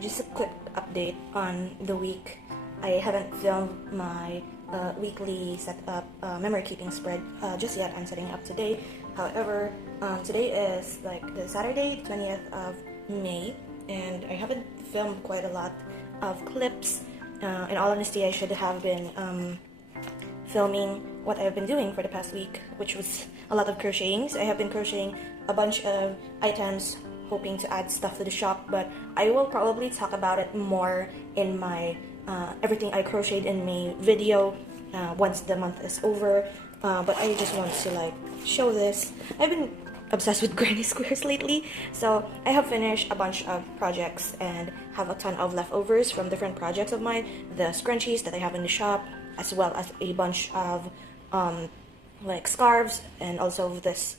Just a quick update on the week. I haven't filmed my weekly setup memory keeping spread just yet. I'm setting it up today. However, today is like the Saturday, 20th of May, and I haven't filmed quite a lot of clips. In all honesty, I should have been filming what I've been doing for the past week, which was a lot of crocheting. So I have been crocheting a bunch of items, hoping to add stuff to the shop, but I will probably talk about it more in my everything I crocheted in May video once the month is over. But I just want to like show this. I've been obsessed with granny squares lately, so I have finished a bunch of projects and have a ton of leftovers from different projects of mine, the scrunchies that I have in the shop, as well as a bunch of like scarves, and also this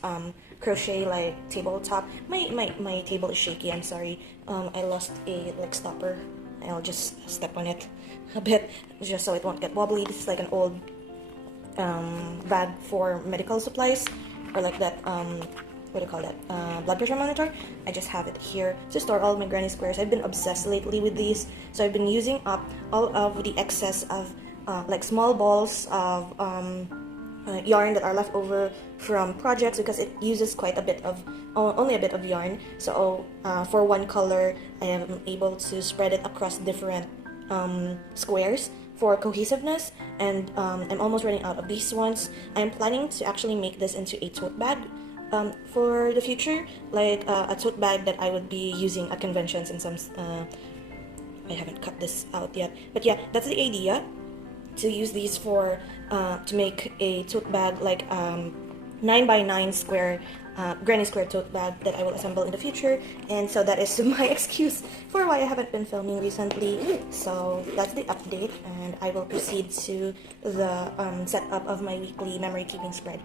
crochet like tabletop. My table is shaky, I'm sorry. I lost a like stopper. I'll just step on it a bit just so it won't get wobbly. This is like an old bag for medical supplies, or like that what do you call that, blood pressure monitor. I just have it here to store all my granny squares. I've been obsessed lately with these, so I've been using up all of the excess of like small balls of yarn that are left over from projects, because it uses quite a bit of only a bit of yarn. So for one color, I am able to spread it across different squares for cohesiveness, and I'm almost running out of these ones. I'm planning to actually make this into a tote bag for the future, like a tote bag that I would be using at conventions and some I haven't cut this out yet, but yeah, that's the idea, to use these for to make a tote bag, like 9x9 square granny square tote bag that I will assemble in the future. And so that is my excuse for why I haven't been filming recently. So that's the update, and I will proceed to the setup of my weekly memory keeping spread.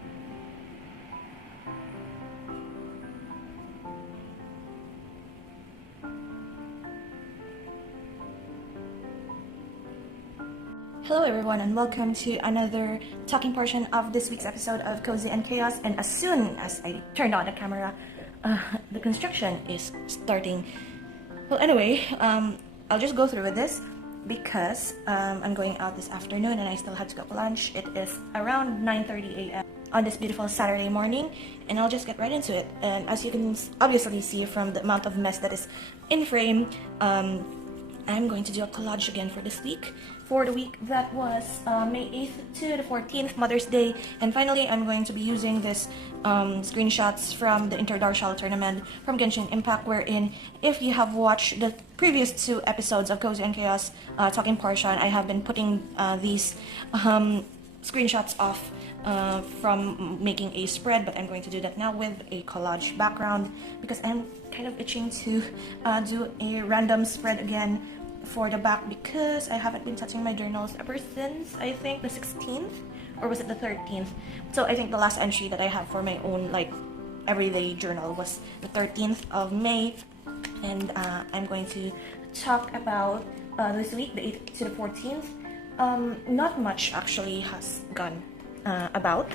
Hello everyone, and welcome to another talking portion of this week's episode of Cozy and Chaos. And as soon as I turned on the camera, the construction is starting. Well, anyway, I'll just go through with this because I'm going out this afternoon and I still have to go for lunch. It is around 9:30 a.m. on this beautiful Saturday morning, and I'll just get right into it. And as you can obviously see from the amount of mess that is in frame, I'm going to do a collage again for this week, for the week that was May 8th to the 14th, Mother's Day. And finally, I'm going to be using this screenshots from the Interdartial tournament from Genshin Impact, wherein if you have watched the previous 2 episodes of Cozy and Chaos talking portion, I have been putting these screenshots off from making a spread, but I'm going to do that now with a collage background because I'm kind of itching to do a random spread again for the back, because I haven't been touching my journals ever since I think the 16th, or was it the 13th? So I think the last entry that I have for my own like everyday journal was the 13th of May, and I'm going to talk about this week, the 8th to the 14th. Not much actually has gone about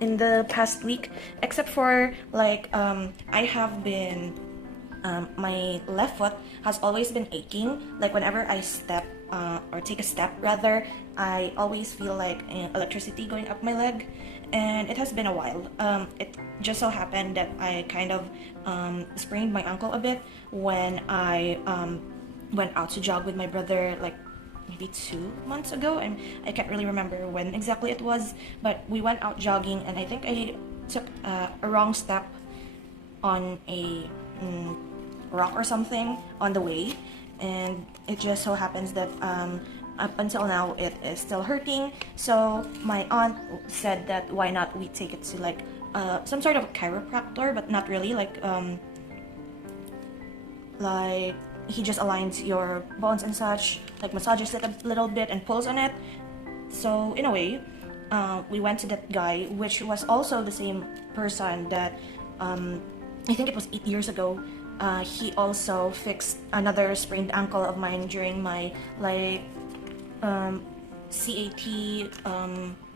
in the past week, except for like I have been my left foot has always been aching. Like whenever I step or take a step rather, I always feel like electricity going up my leg, and it has been a while. It just so happened that I kind of sprained my ankle a bit when I went out to jog with my brother, like maybe 2 months ago. I can't really remember when exactly it was, but we went out jogging, and I think I took a wrong step on a rock or something on the way, and it just so happens that up until now it is still hurting. So my aunt said that why not we take it to like some sort of chiropractor, but not really, like he just aligns your bones and such, like massages it a little bit and pulls on it. So in a way, we went to that guy, which was also the same person that I think it was 8 years ago. He also fixed another sprained ankle of mine during my like CAT,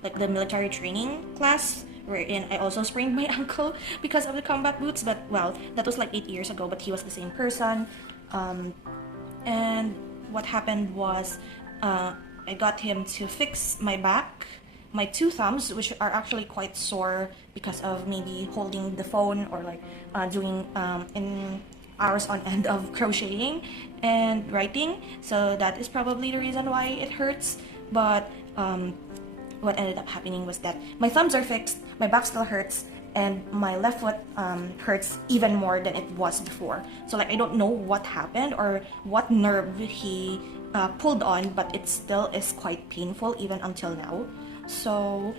like the military training class, wherein I also sprained my ankle because of the combat boots. But well, that was like 8 years ago, but he was the same person. And what happened was I got him to fix my back, my two thumbs, which are actually quite sore because of maybe holding the phone or like doing in hours on end of crocheting and writing. So that is probably the reason why it hurts. But what ended up happening was that my thumbs are fixed, my back still hurts, and my left foot hurts even more than it was before. So like I don't know what happened or what nerve he pulled on, but it still is quite painful even until now. So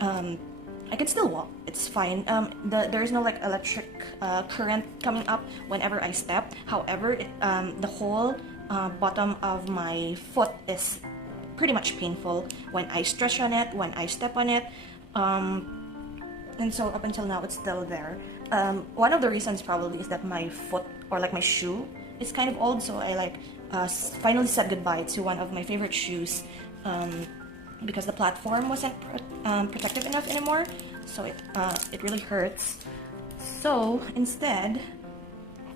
I can still walk, it's fine. There is no like electric current coming up whenever I step. However, the whole bottom of my foot is pretty much painful when I stretch on it, when I step on it. And so up until now, it's still there. One of the reasons probably is that my foot or like my shoe is kind of old, so I like finally said goodbye to one of my favorite shoes because the platform wasn't protective enough anymore, so it really hurts. So instead,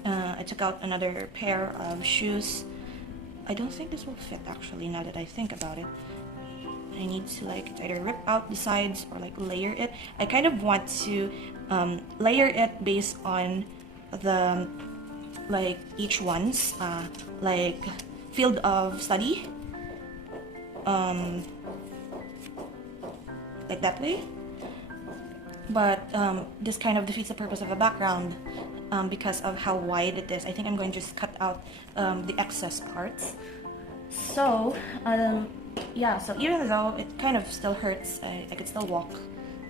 I took out another pair of shoes. I don't think this will fit actually now that I think about it. I need to like either rip out the sides or like layer it. I kind of want to layer it based on the like each one's like field of study, like that way. But this kind of defeats the purpose of a background because of how wide it is. I think I'm going to just cut out the excess parts. So yeah, so even though it kind of still hurts, I could still walk,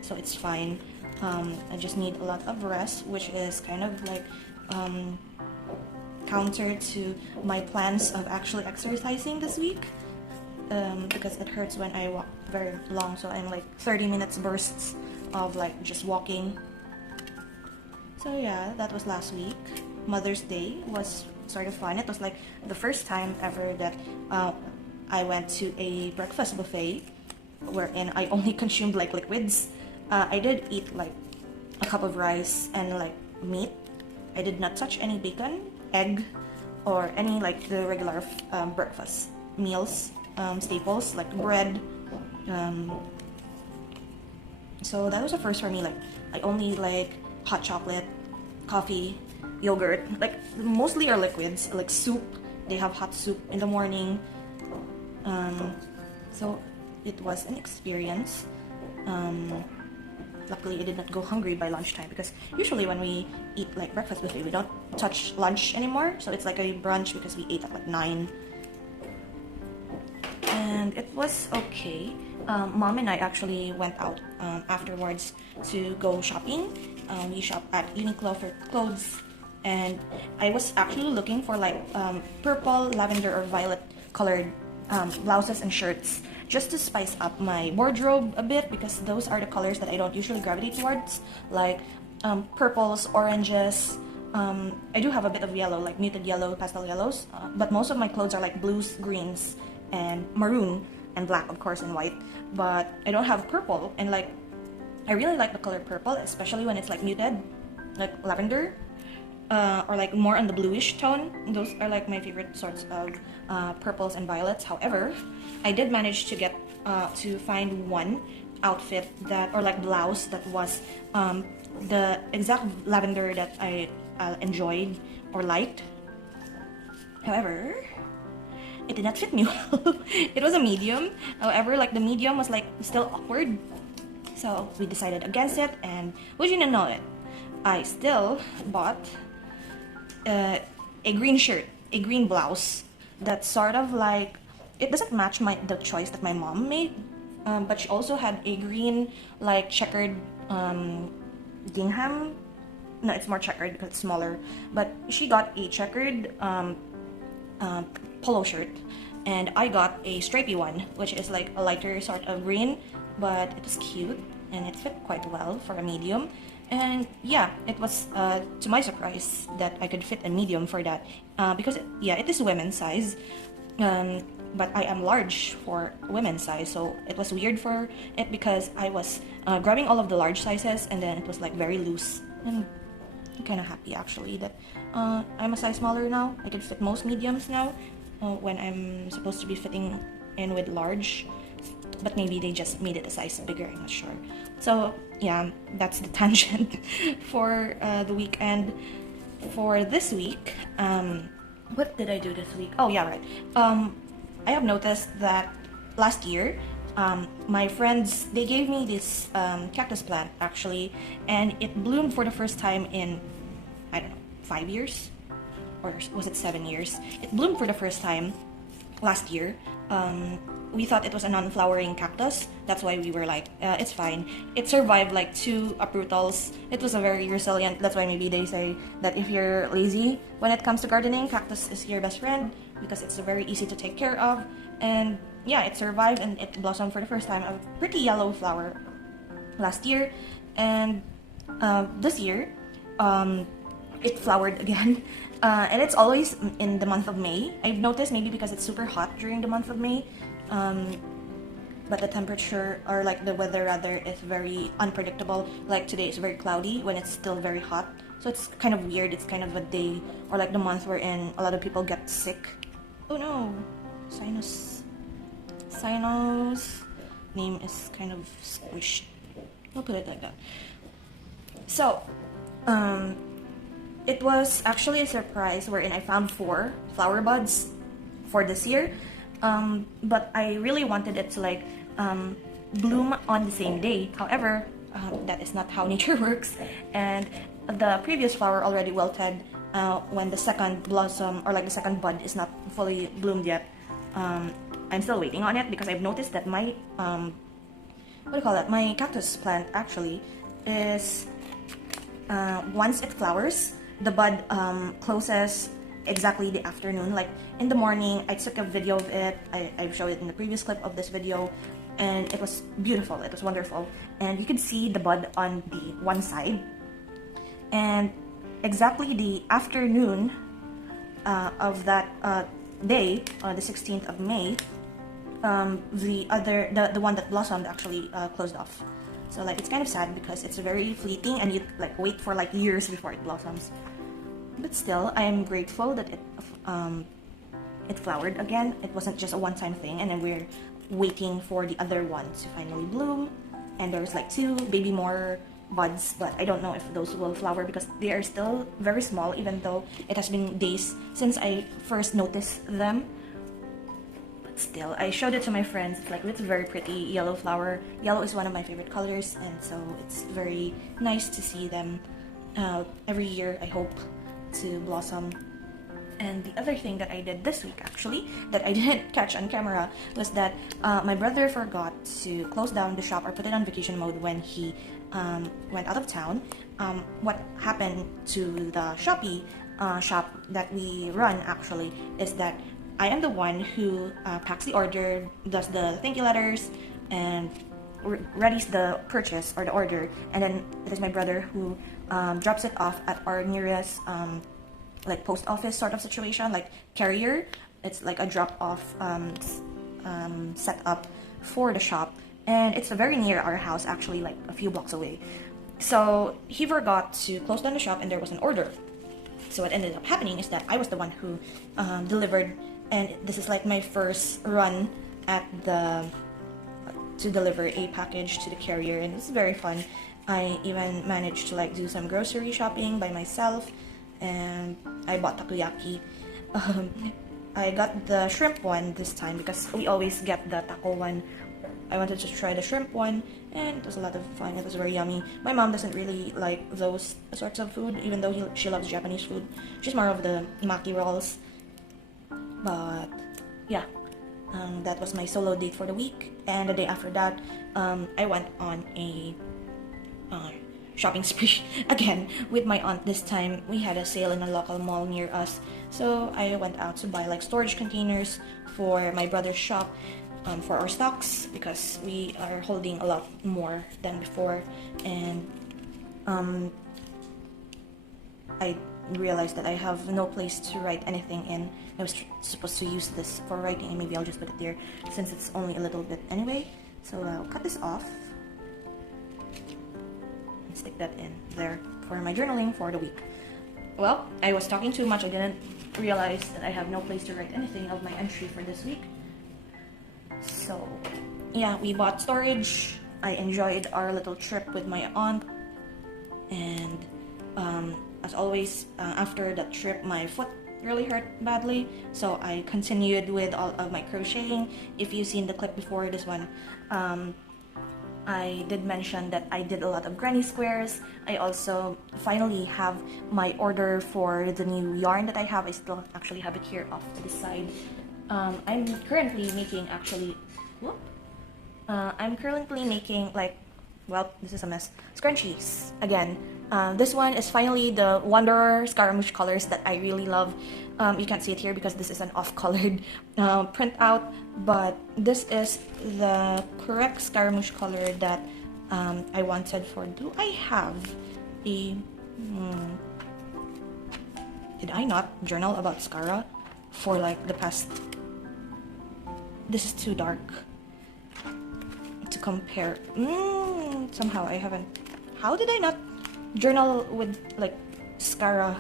so it's fine. I just need a lot of rest, which is kind of like counter to my plans of actually exercising this week, because it hurts when I walk very long, so I'm like 30 minutes bursts of like just walking. So yeah, that was last week. Mother's Day was sort of fun. It was like the first time ever that I went to a breakfast buffet wherein I only consumed like liquids. I did eat like a cup of rice and like meat. I did not touch any bacon, egg, or any like the regular breakfast meals, staples like bread. So that was a first for me. Like I only like hot chocolate, coffee, yogurt, like mostly are liquids, like soup. They have hot soup in the morning. So it was an experience. Luckily I did not go hungry by lunchtime, because usually when we eat like breakfast buffet we don't touch lunch anymore, so it's like a brunch because we ate at like 9. And it was okay. Mom and I actually went out afterwards to go shopping. We shopped at Uniqlo for clothes, and I was actually looking for like purple, lavender, or violet colored blouses and shirts just to spice up my wardrobe a bit, because those are the colors that I don't usually gravitate towards, like purples, oranges. I do have a bit of yellow, like muted yellow, pastel yellows, but most of my clothes are like blues, greens, and maroon, and black of course, and white. But I don't have purple, and like I really like the color purple, especially when it's like muted, like lavender, or like more on the bluish tone. Those are like my favorite sorts of purples and violets. However, I did manage to get to find one outfit that, or like blouse, that was the exact lavender that I enjoyed or liked. However, it did not fit me well. It was a medium. However, like the medium was like still awkward. So we decided against it, and would you know it, I still bought a green shirt, a green blouse that sort of like, it doesn't match the choice that my mom made, but she also had a green like checkered gingham. No, it's more checkered because it's smaller, but she got a checkered polo shirt, and I got a stripy one, which is like a lighter sort of green, but it was cute and it fit quite well for a medium. And yeah, it was to my surprise that I could fit a medium for that, because it is women's size, but I am large for women's size, so it was weird for it because I was grabbing all of the large sizes, and then it was like very loose. And I'm kind of happy actually that I'm a size smaller now. I can fit most mediums now, when I'm supposed to be fitting in with large, but maybe they just made it a size bigger, I'm not sure. So yeah, that's the tangent for the weekend. For this week, what did I do this week? Oh yeah, right. I have noticed that last year, my friends, they gave me this cactus plant actually, and it bloomed for the first time in, I don't know, 5 years? Or was it 7 years? It bloomed for the first time last year. We thought it was a non-flowering cactus. That's why we were like, it's fine. It survived like 2 uprootals. It was a very resilient. That's why maybe they say that if you're lazy when it comes to gardening, cactus is your best friend because it's very easy to take care of. And yeah, it survived and it blossomed for the first time. A pretty yellow flower last year, and this year it flowered again. And it's always in the month of May. I've noticed maybe because it's super hot during the month of May. But the temperature, or like the weather rather, is very unpredictable. Like today it's very cloudy when it's still very hot. So it's kind of weird. It's kind of a day or like the month wherein a lot of people get sick. Oh no, sinus. Sinus name is kind of squished. I'll put it like that. So, it was actually a surprise wherein I found 4 flower buds for this year. But I really wanted it to like bloom on the same day. However, that is not how nature works. And the previous flower already wilted when the second blossom or like the second bud is not fully bloomed yet. I'm still waiting on it because I've noticed that my what do you call that? My cactus plant actually is once it flowers, the bud closes exactly the afternoon. Like in the morning, I took a video of it. I've showed it in the previous clip of this video, and it was beautiful. It was wonderful, and you could see the bud on the one side, and exactly the afternoon of that day, the 16th of May, the one that blossomed actually closed off. So like it's kind of sad because it's very fleeting and you like wait for like years before it blossoms. But still, I am grateful that it flowered again. It wasn't just a one-time thing, and then we're waiting for the other one to finally bloom. And there's like 2 baby more buds, but I don't know if those will flower because they are still very small, even though it has been days since I first noticed them. But still, I showed it to my friends. It's like, it's a very pretty yellow flower. Yellow is one of my favorite colors, and so it's very nice to see them every year, I hope, to blossom. And the other thing that I did this week actually that I didn't catch on camera was that my brother forgot to close down the shop or put it on vacation mode when he went out of town. What happened to the Shopee shop that we run actually is that I am the one who packs the order, does the thank you letters, and readies the purchase or the order, and then it is my brother who drops it off at our nearest like post office sort of situation, like carrier. It's like a drop off set up for the shop, and it's very near our house actually, like a few blocks away. So he forgot to close down the shop and there was an order. So what ended up happening is that I was the one who delivered, and this is like my first run at the to deliver a package to the carrier, and it's very fun. I even managed to like do some grocery shopping by myself, and I bought takoyaki. I got the shrimp one this time because we always get the taco one. I wanted to try the shrimp one, and it was a lot of fun. It was very yummy. My mom doesn't really like those sorts of food, even though she loves Japanese food. She's more of the maki rolls. But yeah, that was my solo date for the week. And the day after that, I went on a shopping spree again with my aunt. This time we had a sale in a local mall near us, so I went out to buy like storage containers for my brother's shop, for our stocks, because we are holding a lot more than before. And I realized that I have no place to write anything in. I was supposed to use this for writing, and maybe I'll just put it there since it's only a little bit anyway. So I'll cut this off stick that in there for my journaling for the week. Well, I was talking too much. I didn't realized that I have no place to write anything of my entry for this week. So yeah, we bought storage. I enjoyed our little trip with my aunt, and as always, after that trip my foot really hurt badly, so I continued with all of my crocheting. If you've seen the clip before this one, I did mention that I did a lot of granny squares. I also finally have my order for the new yarn that I have. I still actually have it here off to the side. I'm currently making like, well, this is a mess, scrunchies again. This one is finally the Wanderer Scaramouche colors that I really love. You can't see it here because this is an off-colored printout, but this is the correct Scaramouche color that I wanted for. Do I have a... Did I not journal about Scara for like the past... This is too dark to compare. Somehow I haven't... How did I not journal with like Scara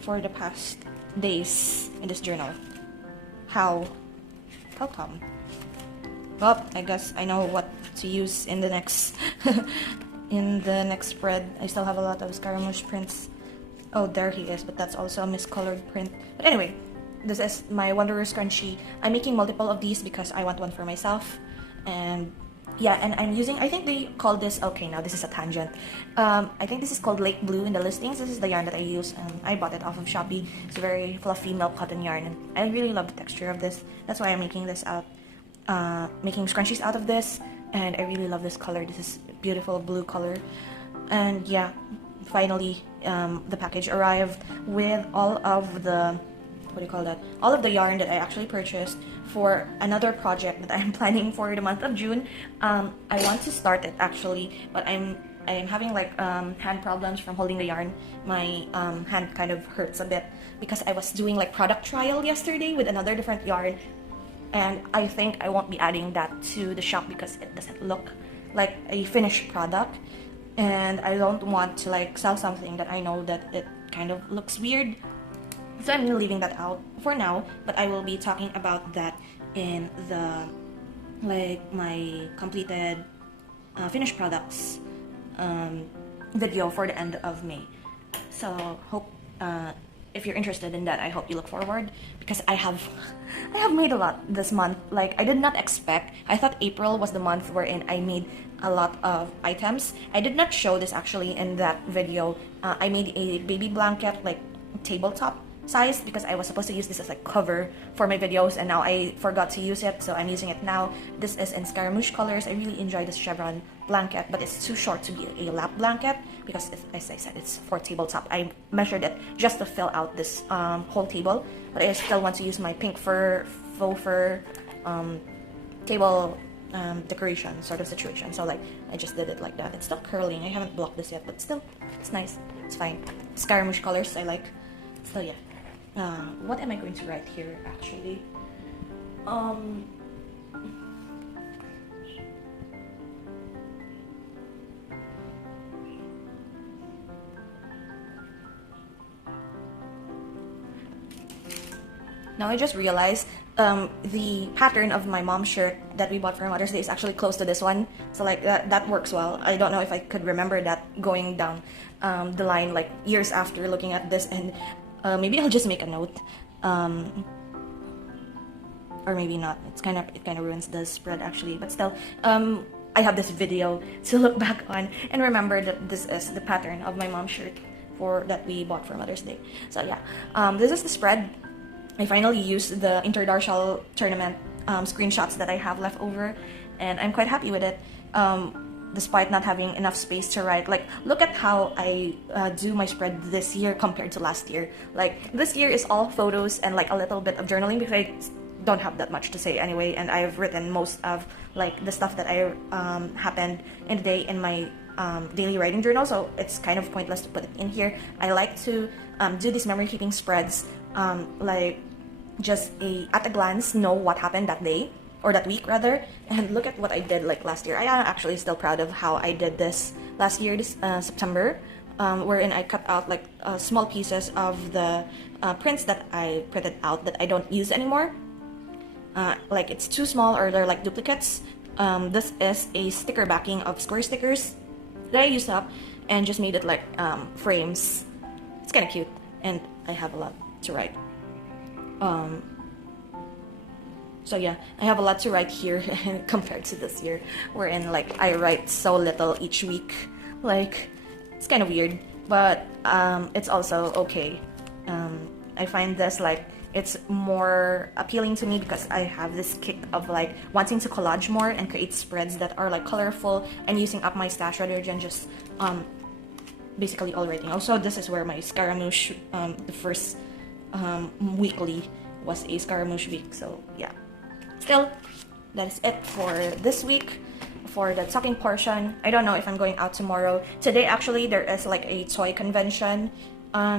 for the past days in this journal? How come? Well, I guess I know what to use in the next in the next spread. I still have a lot of Scaramouche prints. Oh, there he is, but that's also a miscolored print. But anyway, this is my Wanderer scrunchie. I'm making multiple of these because I want one for myself. And yeah, and I'm using, I think they call this, okay, now this is a tangent. I think this is called Lake Blue in the listings. This is the yarn that I use. I bought it off of Shopee. It's a very fluffy milk cotton yarn, and I really love the texture of this. That's why I'm making this out, making scrunchies out of this. And I really love this color. This is beautiful blue color. And yeah, finally, the package arrived with all of the, what do you call that? All of the yarn that I actually purchased for another project that I'm planning for the month of June. I want to start it actually, but I'm having like hand problems from holding the yarn. My hand kind of hurts a bit because I was doing like product trial yesterday with another different yarn, and I think I won't be adding that to the shop because it doesn't look like a finished product, and I don't want to like sell something that I know that it kind of looks weird. So I'm leaving that out for now, but I will be talking about that in the, like, my completed finished products video for the end of May. So hope if you're interested in that, I hope you look forward, because I have made a lot this month. Like, I did not expect. I thought April was the month wherein I made a lot of items. I did not show this actually in that video. I made a baby blanket, like tabletop size, because I was supposed to use this as like cover for my videos, and now I forgot to use it, so I'm using it now. This is in Scaramouche colors. I really enjoy this chevron blanket, but it's too short to be a lap blanket because, as I said, it's for tabletop. I measured it just to fill out this whole table, but I still want to use my pink fur, faux fur table decoration sort of situation. So like, I just did it like that. It's still curling. I haven't blocked this yet, but still, it's nice. It's fine. Scaramouche colors I like. So yeah. What am I going to write here actually? Now I just realized the pattern of my mom's shirt that we bought for Mother's Day is actually close to this one. So like that works well. I don't know if I could remember that going down the line like years after looking at this, and maybe I'll just make a note, or maybe not. It kind of ruins the spread actually, but still, I have this video to look back on and remember that this is the pattern of my mom's shirt that we bought for Mother's Day. So yeah, this is the spread. I finally used the Interdartial tournament screenshots that I have left over, and I'm quite happy with it. Despite not having enough space to write. Like, look at how I do my spread this year compared to last year. Like, this year is all photos and like a little bit of journaling because I don't have that much to say anyway, and I've written most of like the stuff that I happened in the day in my daily writing journal, so it's kind of pointless to put it in here. I like to do these memory keeping spreads, like just at a glance know what happened that day, or that week rather, and look at what I did like last year. I am actually still proud of how I did this last year, this September. wherein I cut out like small pieces of the prints that I printed out that I don't use anymore. Like it's too small or they're like duplicates. This is a sticker backing of square stickers that I used up and just made it like frames. It's kind of cute, and I have a lot to write. So yeah, I have a lot to write here compared to this year, wherein like I write so little each week. Like, it's kind of weird, but it's also okay. I find this like it's more appealing to me because I have this kick of like wanting to collage more and create spreads that are like colorful and using up my stash rather than just basically all writing. Also, this is where my Scaramouche, the first weekly was a Scaramouche week, so yeah. Still, that is it for this week for the talking portion. I don't know if I'm going out tomorrow. Today actually there is like a toy convention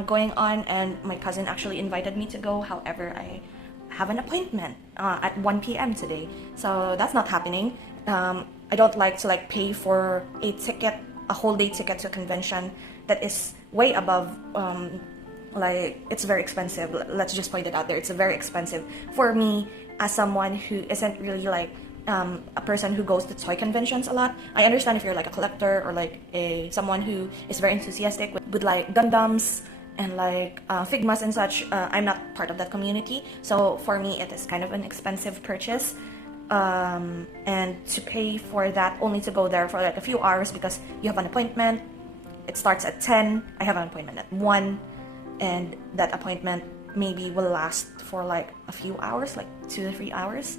going on, and my cousin actually invited me to go. However, I have an appointment at 1 p.m. today, so that's not happening. I don't like to like pay for a ticket, a whole day ticket to a convention that is way above like it's very expensive. Let's just point it out there. It's very expensive for me as someone who isn't really like a person who goes to toy conventions a lot. I understand if you're like a collector or like someone who is very enthusiastic with like Gundams and like Figmas and such. I'm not part of that community, so for me it is kind of an expensive purchase. And to pay for that only to go there for like a few hours because you have an appointment. It starts at 10. I have an appointment at 1, and that appointment maybe will last for like a few hours, like 2 to 3 hours,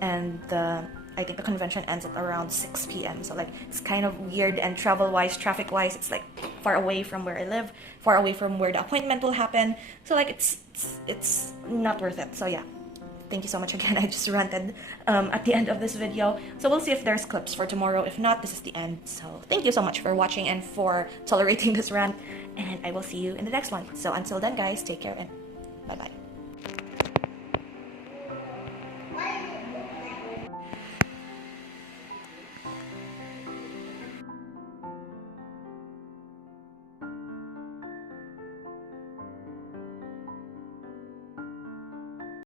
and I think the convention ends at around 6 p.m. So like it's kind of weird, and travel-wise, traffic-wise, it's like far away from where I live, far away from where the appointment will happen. So like it's not worth it. So yeah. Thank you so much again. I just ranted at the end of this video. So we'll see if there's clips for tomorrow. If not, this is the end. So thank you so much for watching and for tolerating this rant. And I will see you in the next one. So until then, guys, take care and bye-bye.